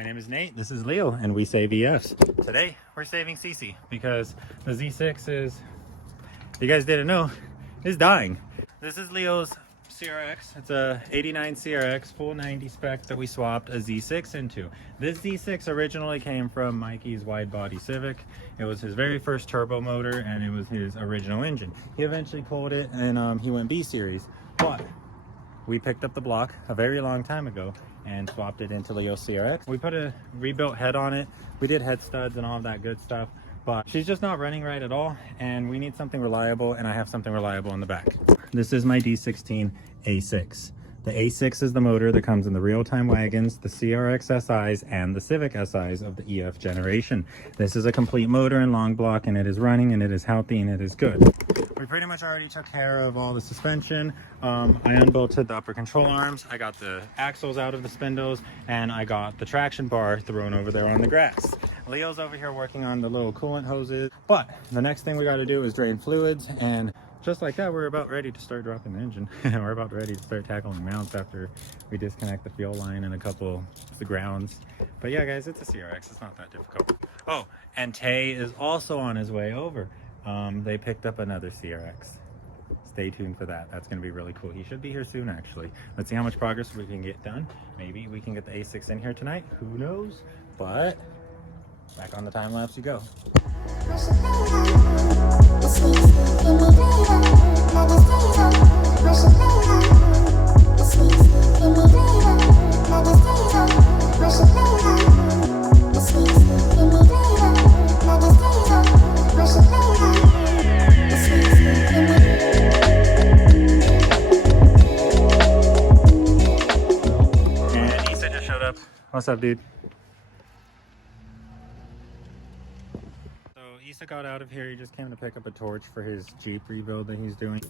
My name is Nate, this is Leo, and we save EFs. Today, we're saving Cece because the Z6 is, if you guys didn't know, is dying. This is Leo's CRX. It's a 89 CRX, full 90 spec that we swapped a Z6 into. This Z6 originally came from Mikey's wide body Civic. It was his very first turbo motor, and it was his original engine. He eventually pulled it, and he went B series, but we picked up the block a very long time ago and swapped it into Leo's CRX. We put a rebuilt head on it. We did head studs and all of that good stuff, but she's just not running right at all, and we need something reliable, and I have something reliable in the back. This is my D16 A6. The A6 is the motor that comes in the real-time wagons, the CRX SIs, and the Civic SIs of the EF generation. This is a complete motor and long block, and it is running, and it is healthy, and it is good. We pretty much already took care of all the suspension. I unbolted the upper control arms, I got the axles out of the spindles, and I got the traction bar thrown over there on the grass. Leo's over here working on the little coolant hoses, but the next thing we got to do is drain fluids, and just like that, we're about ready to start dropping the engine. We're about ready to start tackling mounts after we disconnect the fuel line and a couple of the grounds. But yeah, guys, it's a CRX. It's not that difficult. Oh, and Tay is also on his way over. They picked up another CRX. Stay tuned for that. That's going to be really cool. He should be here soon, actually. Let's see how much progress we can get done. Maybe we can get the A6 in here tonight. Who knows? But back on the time lapse you go. And Ethan just showed up. What's up, dude? Issa got out of here. He just came to pick up a torch for his Jeep rebuild that he's doing.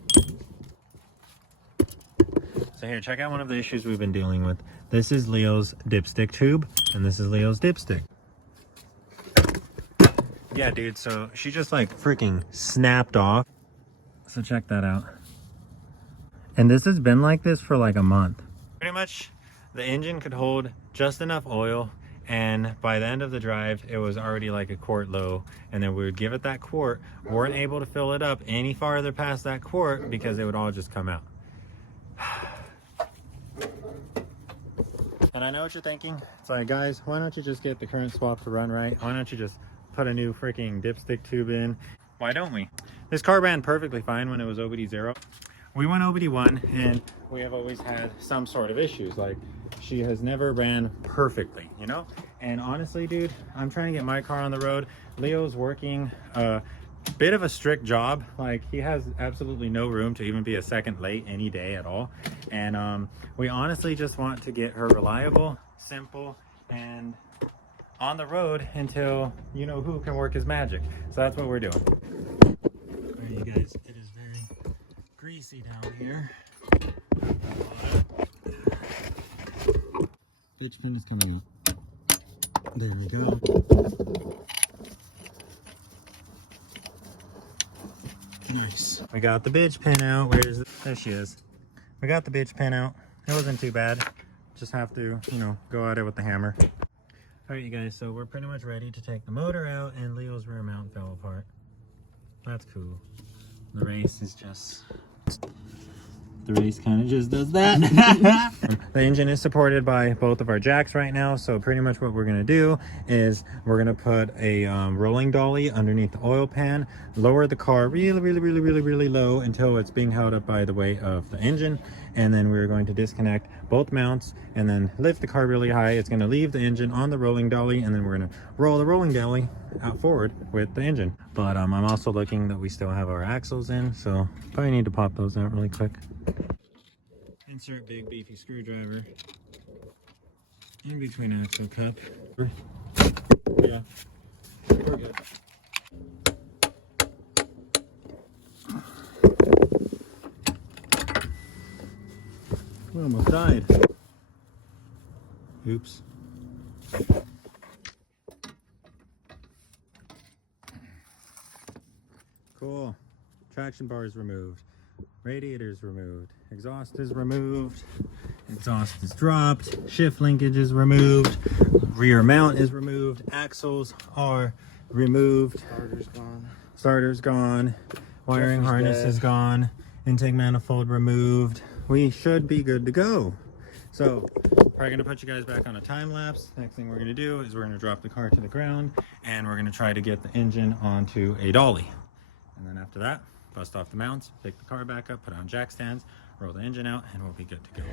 So here, check out one of the issues we've been dealing with. This is Leo's dipstick tube, and this is Leo's dipstick. Yeah, dude, so she just like freaking snapped off. So check that out. And this has been like this for like a month. Pretty much the engine could hold just enough oil, and by the end of the drive it was already like a quart low, and then we would give it that quart, weren't able to fill it up any farther past that quart because it would all just come out. And I know what you're thinking. It's like, guys, why don't you just get the current swap to run right? Why don't you just put a new freaking dipstick tube in? Why don't we? This car ran perfectly fine when it was OBD0. We went OBD1, and we have always had some sort of issues. Like, she has never ran perfectly, you know? And honestly, dude, I'm trying to get my car on the road. Leo's working a bit of a strict job. Like, he has absolutely no room to even be a second late any day at all. And we honestly just want to get her reliable, simple, and on the road until you know who can work his magic. So that's what we're doing. All right, you guys, it is very greasy down here. Bitch pin is coming out. There we go. Nice. We got the bitch pin out. There she is. We got the bitch pin out. It wasn't too bad. Just have to, you know, go at it with the hammer. All right, you guys, so we're pretty much ready to take the motor out, and Leo's rear mount fell apart. That's cool. The race is just... The race kind of just does that. The engine is supported by both of our jacks right now, so pretty much what we're going to do is we're going to put a rolling dolly underneath the oil pan, lower the car really low until it's being held up by the weight of the engine, and then we're going to disconnect both mounts and then lift the car really high. It's going to leave the engine on the rolling dolly, and then we're going to roll the rolling dolly out forward with the engine. But I'm also looking that we still have our axles in, so probably need to pop those out really quick. Insert big beefy screwdriver in between axle cup. Yeah, we're good. We almost died. Oops. Cool. Traction bar is removed. Radiator is removed. Exhaust is removed. Exhaust is dropped. Shift linkage is removed. Rear mount is removed. Axles are removed. Starter's gone. Starter's gone. Wiring harness is gone. Intake manifold removed. We should be good to go. So, probably gonna put you guys back on a time lapse. Next thing we're gonna do is we're gonna drop the car to the ground and we're gonna try to get the engine onto a dolly. And then after that, bust off the mounts, pick the car back up, put on jack stands, roll the engine out, and we'll be good to go.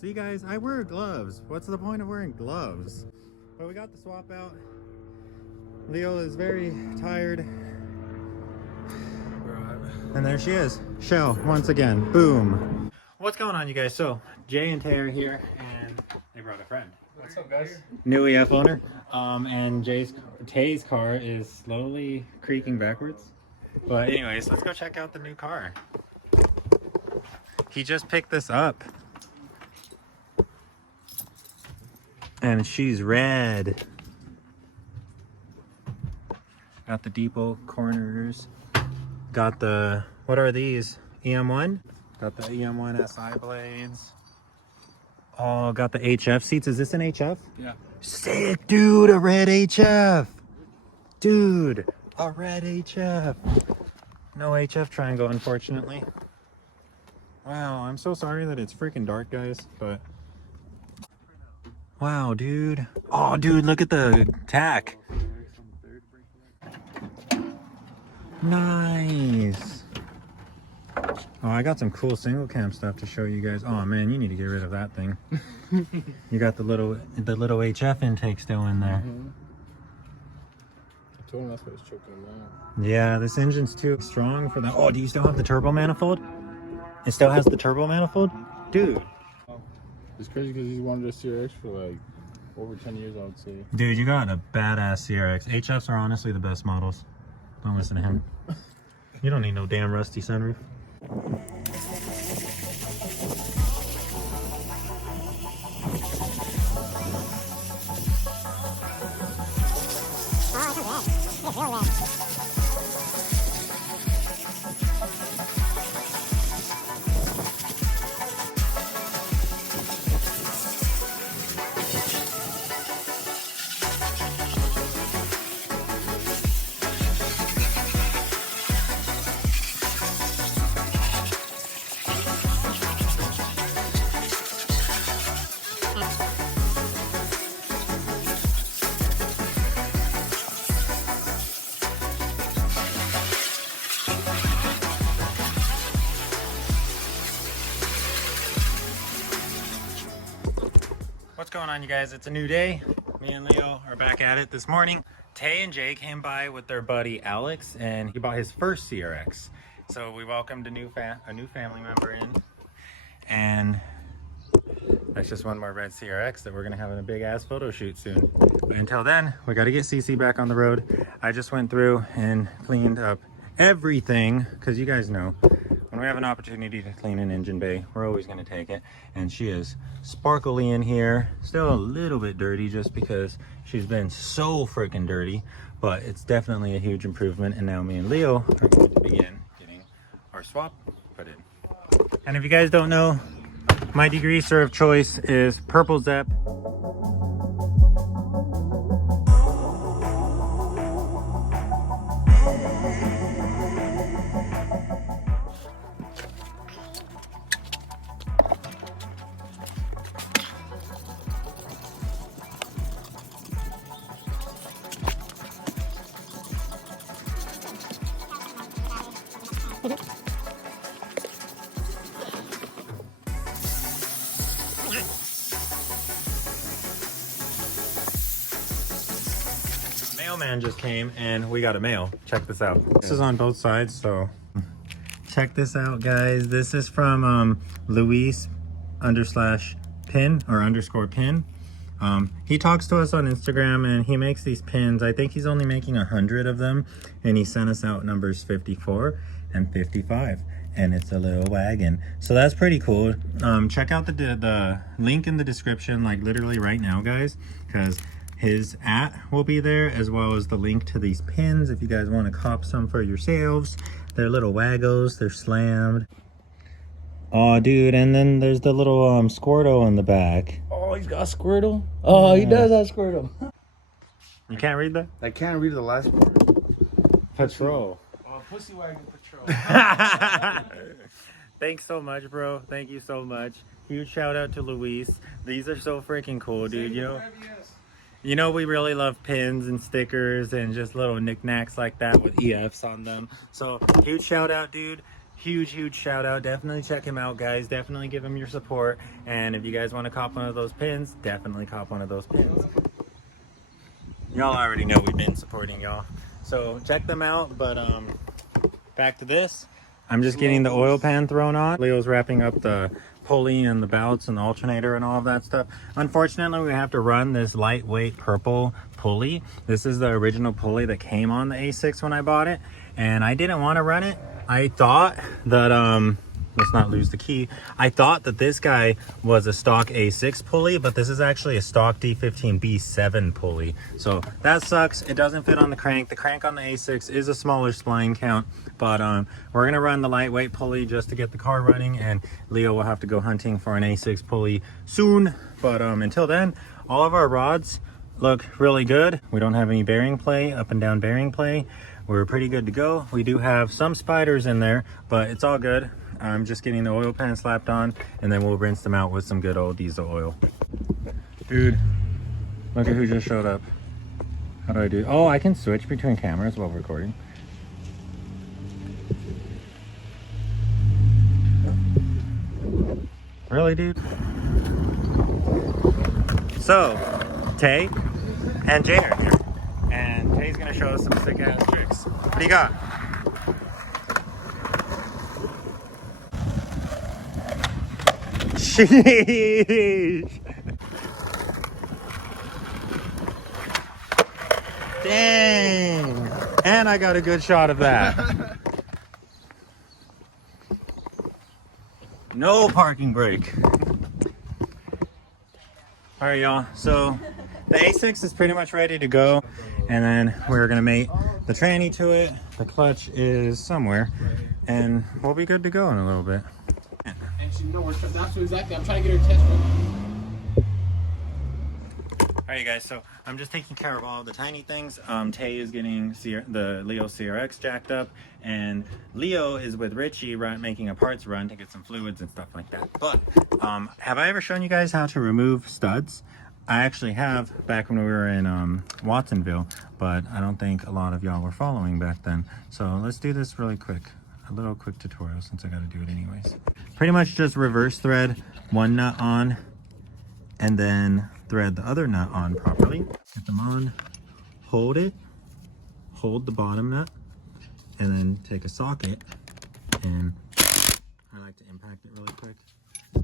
See guys, I wear gloves. What's the point of wearing gloves? But we got the swap out. Leo is very tired. And there she is. Shell, once again. Boom. What's going on, you guys? So, Jay and Tay are here, and they brought a friend. What's up, guys? New EF owner. And Tay's car is slowly creaking backwards. But anyways, let's go check out the new car. He just picked this up. And she's red. Got the depot corners. Got the, what are these? EM1? Got the EM1 SI blades. Oh, got the HF seats. Is this an HF? Yeah. Sick, dude, a red HF. Dude, a red HF. No HF triangle, unfortunately. Wow, I'm so sorry that it's freaking dark, guys, but wow, dude. Oh, dude, look at the tack. Nice. Oh, I got some cool single cam stuff to show you guys. Oh man, you need to get rid of that thing. You got the little HF intake still in there. I told him that's what was choking him out. Yeah, this engine's too strong for that. Oh, do you still have the turbo manifold? It still has the turbo manifold? Dude. It's crazy because he's wanted a CRX for like over 10 years, I would say. Dude, you got a badass CRX. HFs are honestly the best models. Don't listen to him. You don't need no damn rusty sunroof. What's going on, you guys? It's a new day. Me and Leo are back at it this morning. Tay and Jay came by with their buddy Alex, and he bought his first CRX. So we welcomed a new family member in, and that's just one more red CRX that we're gonna have in a big ass photo shoot soon. But until then, we got to get CC back on the road. I just went through and cleaned up everything, because you guys know when we have an opportunity to clean an engine bay, we're always going to take it. And she is sparkly in here, still a little bit dirty just because she's been so freaking dirty, but it's definitely a huge improvement. And now me and Leo are going to begin getting our swap put in. And if you guys don't know, my degreaser of choice is Purple Zep. Mailman just came and we got a mail. Check this out. This is on both sides, so check this out, guys. This is from Luis _pin or underscore pin. He talks to us on Instagram and he makes these pins. I think he's only making 100 of them, and he sent us out numbers 54. and 55, and it's a little wagon. So that's pretty cool. Check out the link in the description, like literally right now, guys, because his will be there, as well as the link to these pins if you guys want to cop some for yourselves. They're little waggos, they're slammed. Oh, dude, and then there's the little Squirtle in the back. Oh, he's got Squirtle. Oh, he does have Squirtle. You can't read that? I can't read the last part. Patrol. Oh, Pussy Wagon Patrol. Thanks so much, bro. Thank you so much. Huge shout out to Luis. These are so freaking cool, dude. You know we really love pins and stickers and just little knickknacks like that with EF's on them. So huge shout out, dude. Huge shout out. Definitely check him out, guys. Definitely give him your support. And if you guys want to cop one of those pins, definitely cop one of those pins. Y'all already know we've been supporting y'all. So check them out. But back to this. I'm just getting the oil pan thrown on. Leo's wrapping up the pulley and the belts and the alternator and all of that stuff. Unfortunately, we have to run this lightweight purple pulley. This is the original pulley that came on the A6 when I bought it, and I didn't want to run it. I thought that let's not lose the key. I thought that this guy was a stock A6 pulley, but this is actually a stock D15 B7 pulley. So that sucks. It doesn't fit on the crank. The crank on the A6 is a smaller spline count, but we're gonna run the lightweight pulley just to get the car running, and Leo will have to go hunting for an A6 pulley soon. But until then, all of our rods look really good. We don't have any bearing play, up and down bearing play. We're pretty good to go. We do have some spiders in there, but it's all good. I'm just getting the oil pan slapped on, and then we'll rinse them out with some good old diesel oil. Dude, look at who just showed up. How do I do? Oh, I can switch between cameras while recording. Really, dude? So, Tay and Jay are here. And Tay's gonna show us some sick ass tricks. What do you got? Sheesh. Dang. And I got a good shot of that. No parking brake. All right, y'all. So the A6 is pretty much ready to go. And then we're gonna mate the tranny to it. The clutch is somewhere. And we'll be good to go in a little bit. And she knows that's exactly. I'm trying to get her test run. All right, guys, so I'm just taking care of all the tiny things. Tay is getting the Leo CRX jacked up, and Leo is with Richie making a parts run to get some fluids and stuff like that. But have I ever shown you guys how to remove studs? I actually have back when we were in Watsonville, but I don't think a lot of y'all were following back then. So let's do this really quick. A little quick tutorial since I got to do it anyways. Pretty much just reverse thread one nut on, and then thread the other nut on properly. Get them on, hold it, hold the bottom nut, and then take a socket, and I like to impact it really quick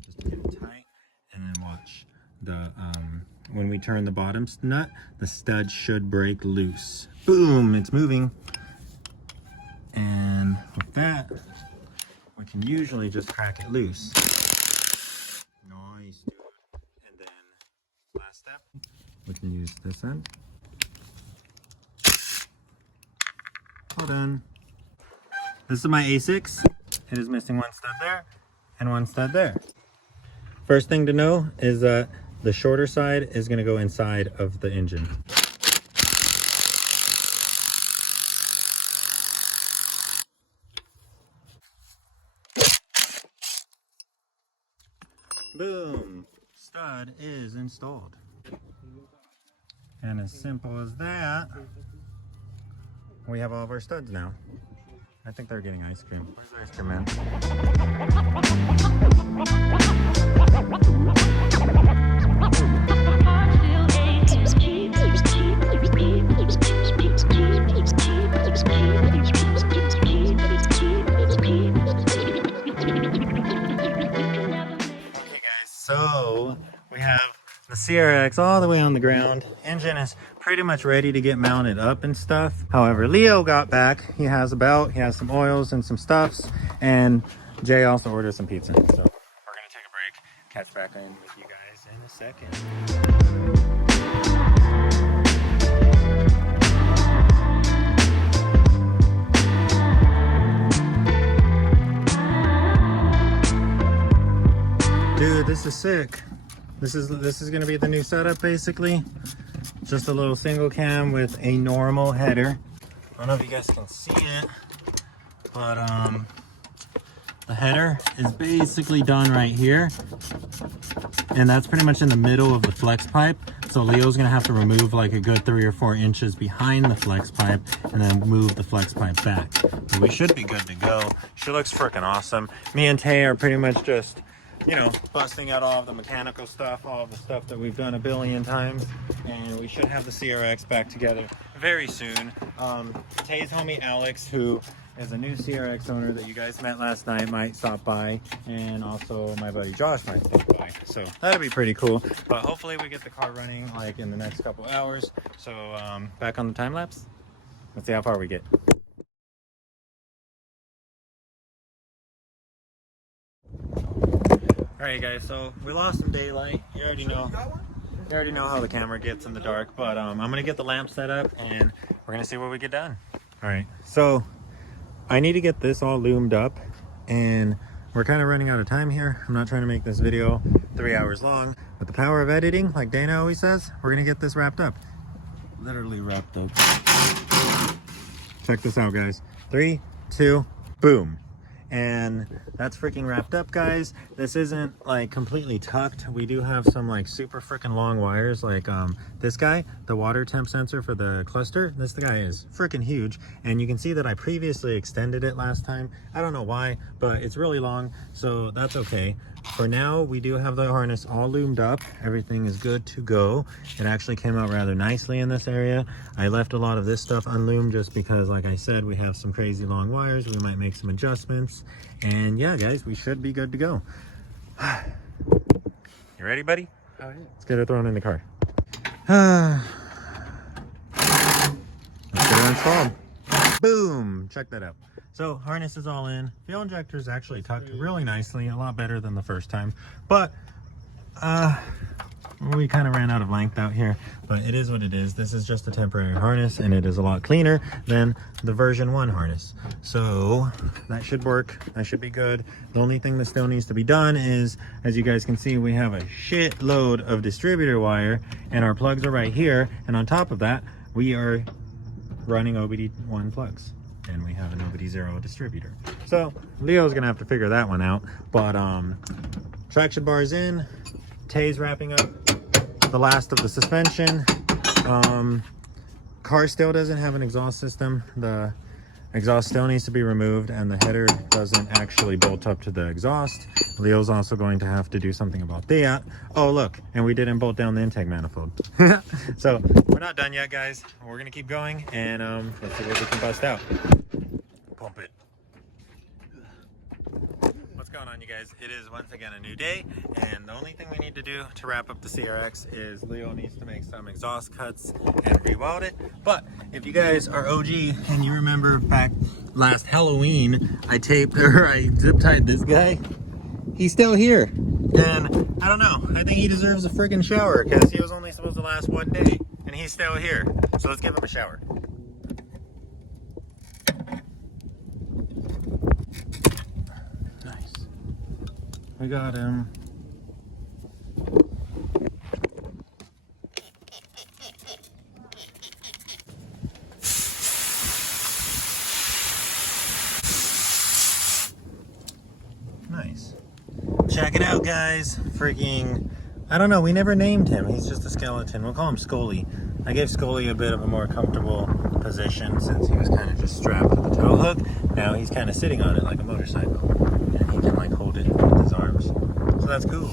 just to get it tight, and then watch. When we turn the bottom nut, the stud should break loose. Boom, it's moving. And with that, we can usually just crack it loose. Nice, dude. And then last step, we can use this end. All done. This is my A6. It is missing one stud there and one stud there. First thing to know is that the shorter side is going to go inside of the engine. Boom! Stud is installed. And as simple as that, we have all of our studs now. I think they're getting ice cream. Where's the ice cream man? Okay guys, so we have the CRX all the way on the ground. Engine is pretty much ready to get mounted up and stuff. However, Leo got back. He has a belt, he has some oils and some stuffs, and Jay also ordered some pizza. So we're gonna take a break, catch back in with you guys in a second. Dude, this is sick. This is gonna be the new setup basically. Just a little single cam with a normal header. I don't know if you guys can see it, but the header is basically done right here. And that's pretty much in the middle of the flex pipe. So Leo's gonna have to remove like a good 3 or 4 inches behind the flex pipe and then move the flex pipe back. But we should be good to go. She looks freaking awesome. Me and Tay are pretty much just, you know, busting out all of the mechanical stuff, all of the stuff that we've done a billion times, and we should have the CRX back together very soon. Tay's homie Alex, who is a new CRX owner that you guys met last night, might stop by, and also my buddy Josh might stop by. So that'll be pretty cool. But hopefully we get the car running like in the next couple hours. So back on the time lapse. Let's see how far we get. All right, guys, so we lost some daylight. You already know how the camera gets in the dark, but I'm gonna get the lamp set up and we're gonna see what we get done. All right, so I need to get this all loomed up and we're kind of running out of time here. I'm not trying to make this video 3 hours long, but the power of editing, like Dana always says, we're gonna get this wrapped up. Literally wrapped up. Check this out, guys. 3, 2, boom. And that's freaking wrapped up, guys. This isn't like completely tucked. We do have some like super freaking long wires, like this guy, the water temp sensor for the cluster. This guy is freaking huge, and you can see that I previously extended it last time. I don't know why, but it's really long, so that's okay. For now, we do have the harness all loomed up. Everything is good to go. It actually came out rather nicely in this area. I left a lot of this stuff unloomed just because, like I said, we have some crazy long wires. We might make some adjustments. And yeah, guys, we should be good to go. You ready, buddy? Oh, yeah. Let's get her thrown in the car. Let's get her installed. Boom! Check that out. So harness is all in. Fuel injector is actually tucked really nicely, a lot better than the first time. But we kind of ran out of length out here, but it is what it is. This is just a temporary harness, and it is a lot cleaner than the version 1 harness. So that should work. That should be good. The only thing that still needs to be done is, as you guys can see, we have a shitload of distributor wire, and our plugs are right here. And on top of that, we are running OBD1 plugs, and we have an OBD0 distributor. So Leo's gonna have to figure that one out. But traction bars in. Tay's wrapping up the last of the suspension. Car still doesn't have an exhaust system. The exhaust still needs to be removed, and the header doesn't actually bolt up to the exhaust. Leo's also going to have to do something about that. Oh, look, and we didn't bolt down the intake manifold. So we're not done yet, guys. We're gonna keep going, and let's see what we can bust out. Pump it. What's going on, you guys? It is once again a new day, and the only thing we need to do to wrap up the CRX is Leo needs to make some exhaust cuts and re-weld it. But if you guys are OG and you remember back last Halloween, I zip tied this guy. He's still here, and I don't know, I think he deserves a friggin' shower because he was only supposed to last 1 day and he's still here. So let's give him a shower. We got him. Nice. Check it out, guys. Freaking, I don't know, we never named him. He's just a skeleton. We'll call him Scully. I gave Scully a bit of a more comfortable position since he was kind of just strapped to the tow hook. Now he's kind of sitting on it like a motorcycle, and he can like hold it with his arms. So that's cool.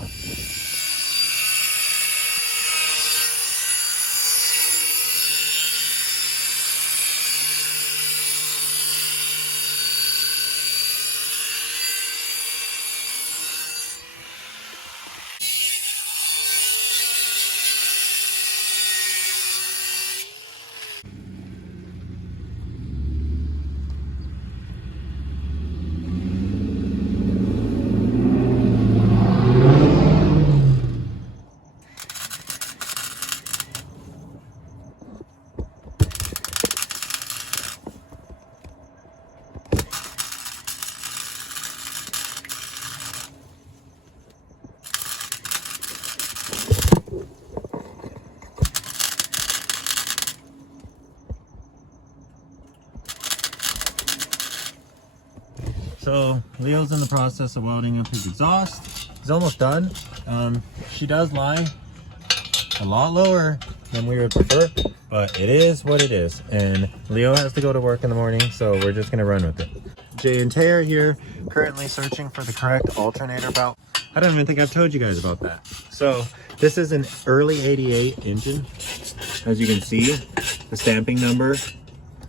So Leo's in the process of welding up his exhaust. He's almost done. She does lie a lot lower than we would prefer, but it is what it is. And Leo has to go to work in the morning, so we're just gonna run with it. Jay and Tay are here, currently searching for the correct alternator belt. I don't even think I've told you guys about that. So this is an early 88 engine. As you can see, the stamping number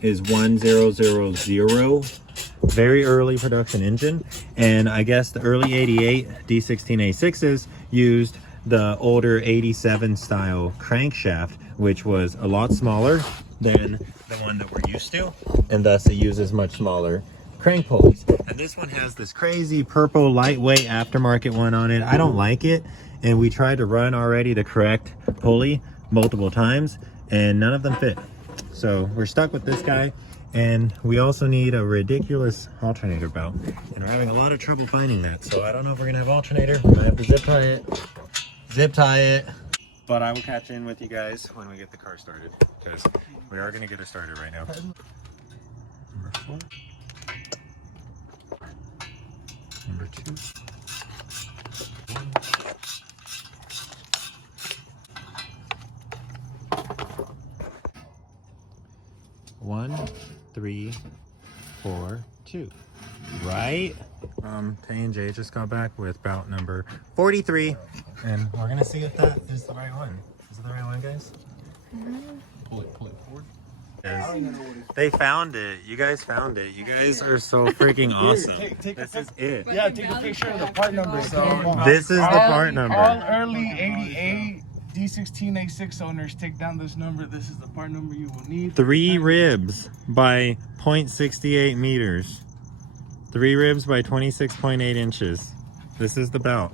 is 1000. Very early production engine. And I guess the early 88 D16A6s used the older 87 style crankshaft, which was a lot smaller than the one that we're used to, and thus it uses much smaller crank pulleys. And this one has this crazy purple lightweight aftermarket one on it. I don't like it, and we tried to run already the correct pulley multiple times and none of them fit. So we're stuck with this guy, and we also need a ridiculous alternator belt, and we're having a lot of trouble finding that. So I don't know if we're gonna have alternator. We might have to zip tie it, but I will catch in with you guys when we get the car started, because we are gonna get it started right now. Number 4. Number 2. 1, 3, 4, 2. Right? Tay and Jay just got back with bout number 43, and we're gonna see if that is the right one. Is it the right one, guys? Pull it forward. They found it. You guys found it. You guys are so freaking awesome. This is it. Yeah, take a picture of the part number. So This is the part number. All early 88 D16A6 owners take down this number. This is the part number you will need. 3 ribs by 0.68 meters. 3 ribs by 26.8 inches. This is the belt.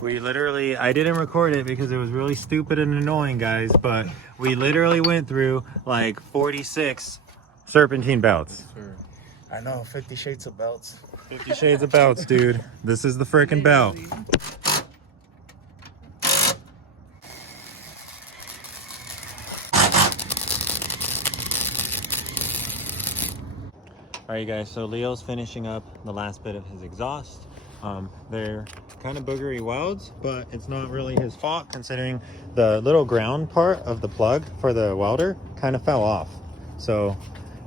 We literally, I didn't record it because it was really stupid and annoying, guys, but we literally went through like 46 serpentine belts. Sure. I know, 50 shades of belts. 50 shades of belts, dude. This is the freaking belt. All right, guys, so Leo's finishing up the last bit of his exhaust. They're kind of boogery welds, but it's not really his fault, considering the little ground part of the plug for the welder kind of fell off. So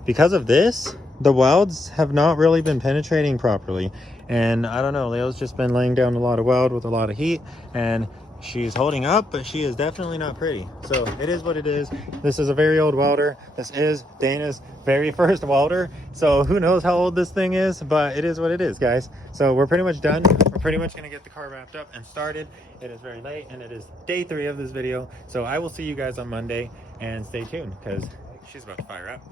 because of this, the welds have not really been penetrating properly. And I don't know, Leo's just been laying down a lot of weld with a lot of heat, and she's holding up, but she is definitely not pretty. So it is what it is. This is a very old welder. This is Dana's very first welder. So who knows how old this thing is, but it is what it is, guys. So we're pretty much done. We're pretty much gonna get the car wrapped up and started. It is very late, and it is day 3 of this video. So I will see you guys on Monday, and stay tuned because she's about to fire up.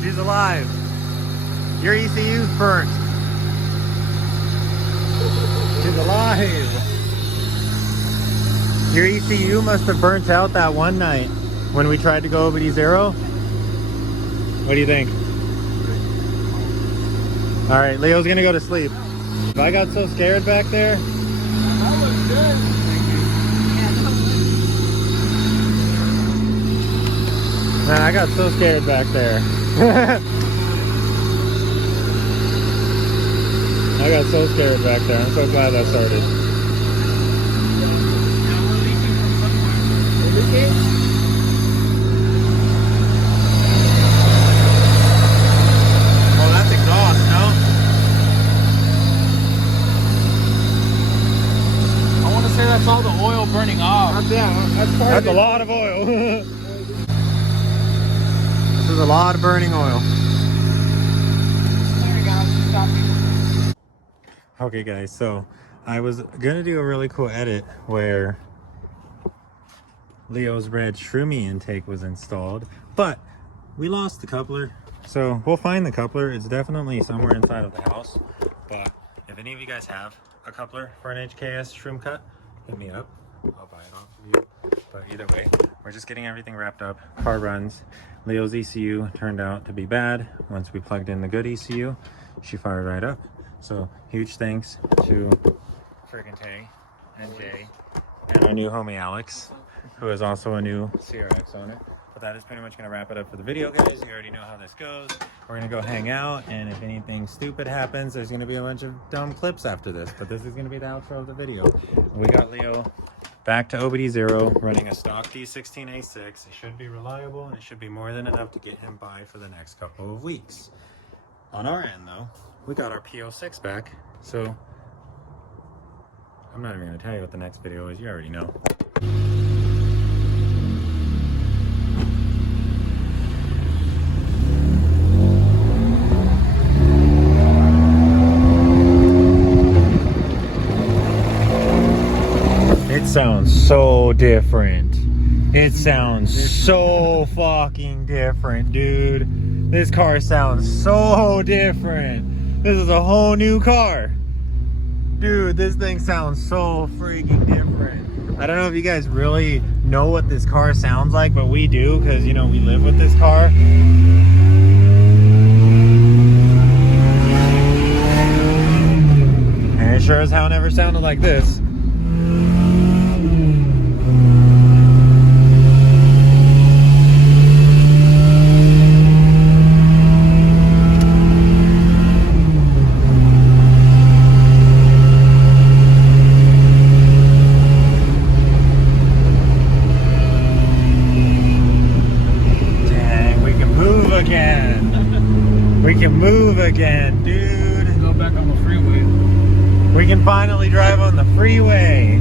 She's alive. Your ECU's burnt. She's alive. Your ECU must have burnt out that one night when we tried to go over zero. What do you think? All right, Leo's gonna go to sleep. I got so scared back there. That looks good. Man, I got so scared back there. I got so scared back there. I'm so glad that started. Oh, that's exhaust, no? I want to say that's all the oil burning off. That's a lot of oil. This is a lot of burning oil. Okay guys, so I was gonna do a really cool edit where Leo's red Shroomy intake was installed, but we lost the coupler. So we'll find the coupler. It's definitely somewhere inside of the house, but if any of you guys have a coupler for an HKS Shroom cut, hit me up. I'll buy it off of you. But either way, we're just getting everything wrapped up. Car runs. Leo's ECU turned out to be bad. Once we plugged in the good ECU, she fired right up. So huge thanks to friggin' Tay and Jay and our new homie Alex, who is also a new CRX owner. But that is pretty much gonna wrap it up for the video, guys. You already know how this goes. We're gonna go hang out, and if anything stupid happens, there's gonna be a bunch of dumb clips after this. But this is gonna be the outro of the video. We got Leo back to OBD0, running a stock D16A6. It should be reliable, and it should be more than enough to get him by for the next couple of weeks. On our end, though, we got our P06 back, so I'm not even gonna tell you what the next video is. You already know. It sounds so different. It sounds so fucking different, dude. This car sounds so different. This is a whole new car. Dude, this thing sounds so freaking different. I don't know if you guys really know what this car sounds like, but we do, because, you know, we live with this car. And it sure as hell never sounded like this. We can move again, dude. Go back on the freeway. We can finally drive on the freeway.